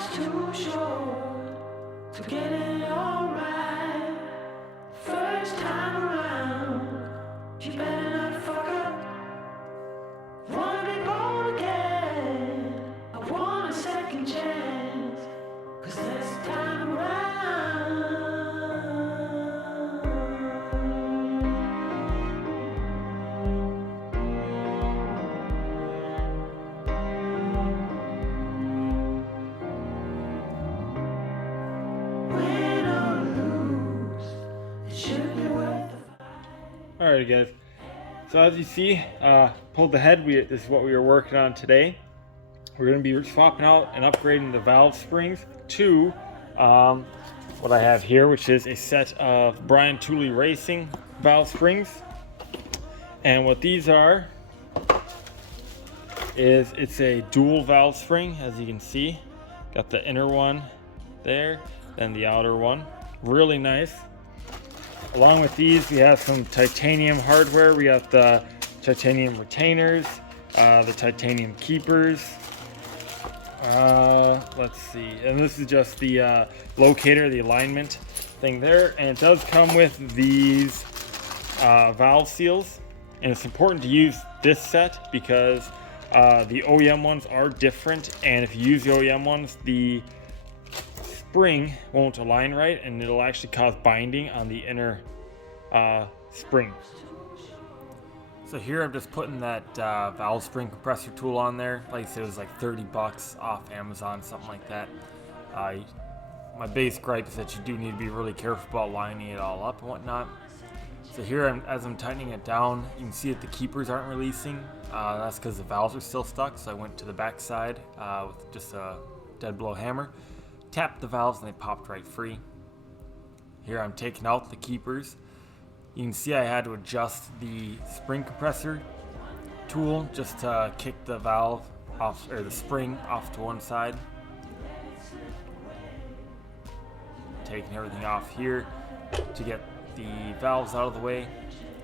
life's too short to get it all right. First time around, you better not fuck up. Wanna be born again, I want a second chance, 'cause this time around. Win or lose, it should be worth the fight. Alright guys, so as you see, pulled the head. This is what we were working on today. We're going to be swapping out and upgrading the valve springs to what I have here, which is a set of Brian Tooley Racing valve springs. And what these are is it's a dual valve spring, as you can see. Got the inner one there, then the outer one. Really nice. Along with these, we have some titanium hardware. We got the titanium retainers, the titanium keepers. Let's see, and this is just the locator, the alignment thing there. And it does come with these valve seals, and it's important to use this set because the OEM ones are different, and if you use the OEM ones, the spring won't align right, and it'll actually cause binding on the inner spring. So here I'm just putting that valve spring compressor tool on there. Like I said, it was like 30 bucks off Amazon, something like that. My base gripe is that you do need to be really careful about lining it all up and whatnot. So here, as I'm tightening it down, you can see that the keepers aren't releasing. That's because the valves are still stuck. So I went to the back side with just a dead blow hammer, tapped the valves, and they popped right free. Here I'm taking out the keepers. You can see I had to adjust the spring compressor tool just to kick the valve off, or the spring off to one side. Taking everything off here to get the valves out of the way.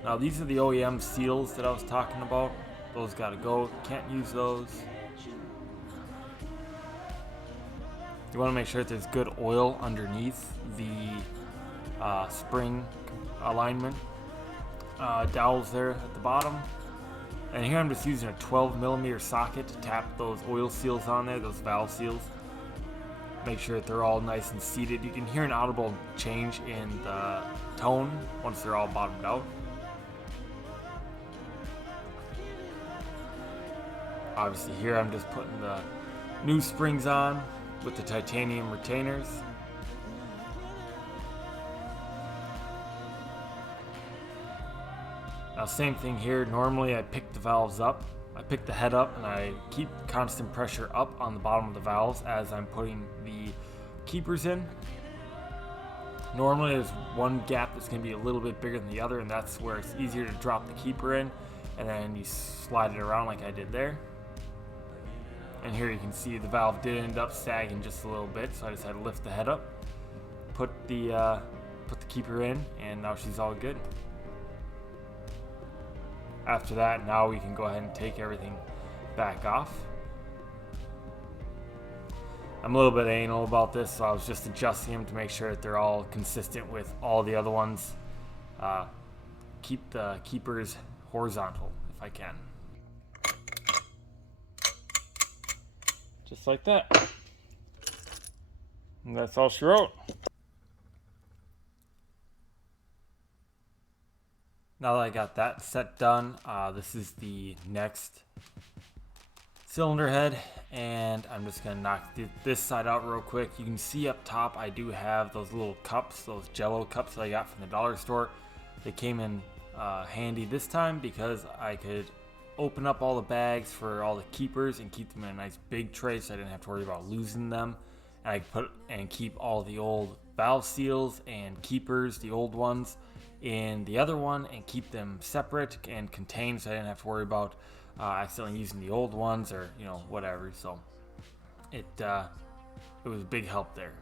Now these are the OEM seals that I was talking about. Those gotta go, can't use those. You wanna make sure that there's good oil underneath the spring alignment. Dowels there at the bottom. And here I'm just using a 12mm socket to tap those oil seals on there, those valve seals. Make sure that they're all nice and seated. You can hear an audible change in the tone once they're all bottomed out. Obviously here I'm just putting the new springs on with the titanium retainers. Now same thing here, normally I pick the valves up. I pick the head up and I keep constant pressure up on the bottom of the valves as I'm putting the keepers in. Normally there's one gap that's going to be a little bit bigger than the other, and that's where it's easier to drop the keeper in, and then you slide it around like I did there. And here you can see the valve did end up sagging just a little bit, so I just had to lift the head up, put the keeper in, and now she's all good. After that, now we can go ahead and take everything back off. I'm a little bit anal about this, so I was just adjusting them to make sure that they're all consistent with all the other ones. Keep the keepers horizontal if I can. Just like that. And that's all she wrote. Now that I got that set done, this is the next cylinder head, and I'm just going to knock this side out real quick. You can see up top I do have those little cups, those Jello cups that I got from the dollar store. They came in handy this time because I could open up all the bags for all the keepers and keep them in a nice big tray, so I didn't have to worry about losing them. And I could put and keep all the old valve seals and keepers, the old ones, in the other one and keep them separate and contained, so I didn't have to worry about accidentally using the old ones or whatever. So it was a big help there.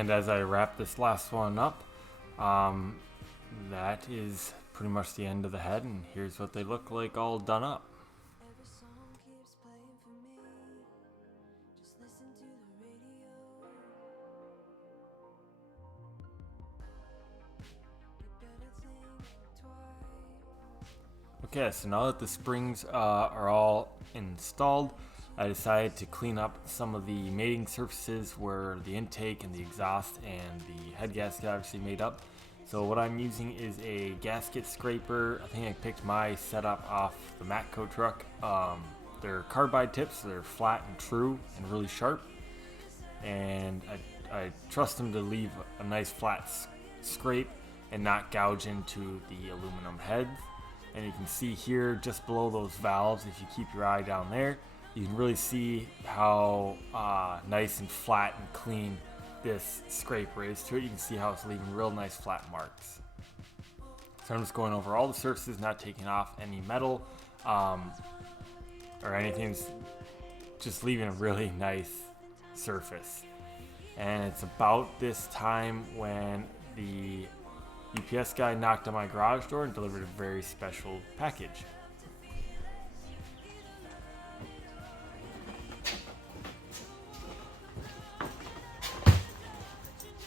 And as I wrap this last one up, that is pretty much the end of the head, and here's what they look like all done up. Every song keeps playing for me. Just listen to the radio. You better think twice. Okay, so now that the springs are all installed, I decided to clean up some of the mating surfaces where the intake and the exhaust and the head gasket obviously made up. So what I'm using is a gasket scraper. I think I picked my setup off the Matco truck. They're carbide tips, so they're flat and true and really sharp. And I trust them to leave a nice flat scrape and not gouge into the aluminum heads. And you can see here just below those valves, if you keep your eye down there, you can really see how nice and flat and clean this scraper is to it. You can see how it's leaving real nice flat marks. So I'm just going over all the surfaces, not taking off any metal or anything, just leaving a really nice surface. And it's about this time when the UPS guy knocked on my garage door and delivered a very special package.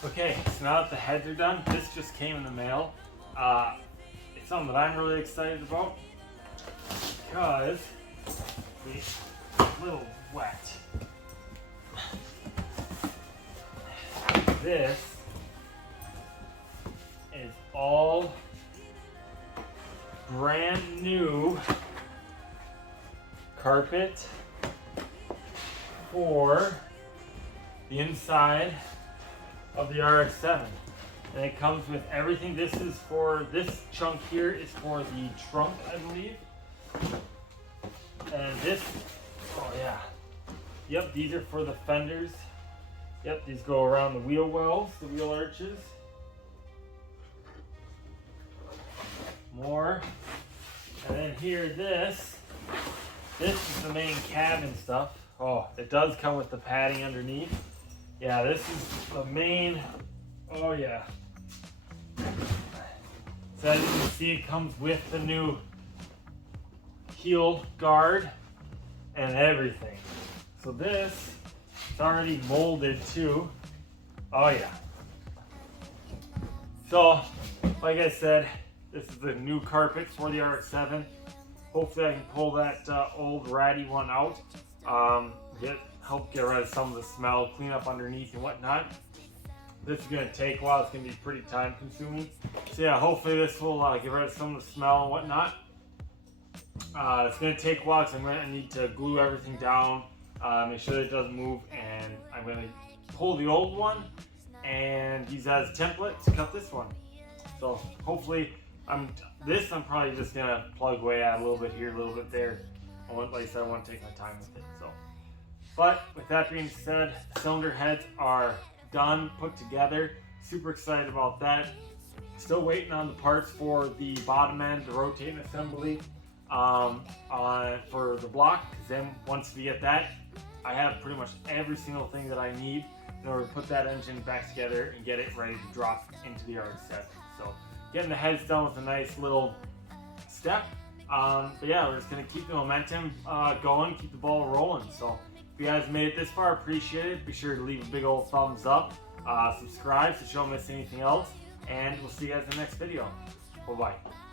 Okay, so now that the heads are done, this just came in the mail. It's something that I'm really excited about because it's a little wet. This is all brand new carpet for the inside of the RX-7, and it comes with everything. This chunk here is for the trunk, I believe, and this, oh yeah, yep, these are for the fenders. Yep, these go around the wheel wells, the wheel arches. More, and then here, this is the main cabin stuff. Oh, it does come with the padding underneath. Yeah, this is the main, oh yeah. So as you can see, it comes with the new heel guard and everything. So this is already molded too. Oh yeah. So, like I said, this is the new carpet for the RX-7. Hopefully I can pull that old ratty one out. Help get rid of some of the smell, clean up underneath and whatnot. This is going to take a while. It's going to be pretty time consuming. So yeah, hopefully this will get rid of some of the smell and whatnot. It's going to take a while because I'm going to need to glue everything down, make sure that it doesn't move, and I'm going to pull the old one and use that as a template to cut this one. So hopefully, I'm probably just going to plug away at a little bit here, a little bit there. Like I said, I want to take my time with it. So. But with that being said, the cylinder heads are done, put together. Super excited about that. Still waiting on the parts for the bottom end, the rotating assembly for the block. Then once we get that, I have pretty much every single thing that I need in order to put that engine back together and get it ready to drop into the RX-7. So getting the heads done was a nice little step. But yeah, we're just gonna keep the momentum going, keep the ball rolling. So if you guys made it this far, appreciate it. Be sure to leave a big old thumbs up, subscribe so you don't miss anything else, and we'll see you guys in the next video. Bye-bye.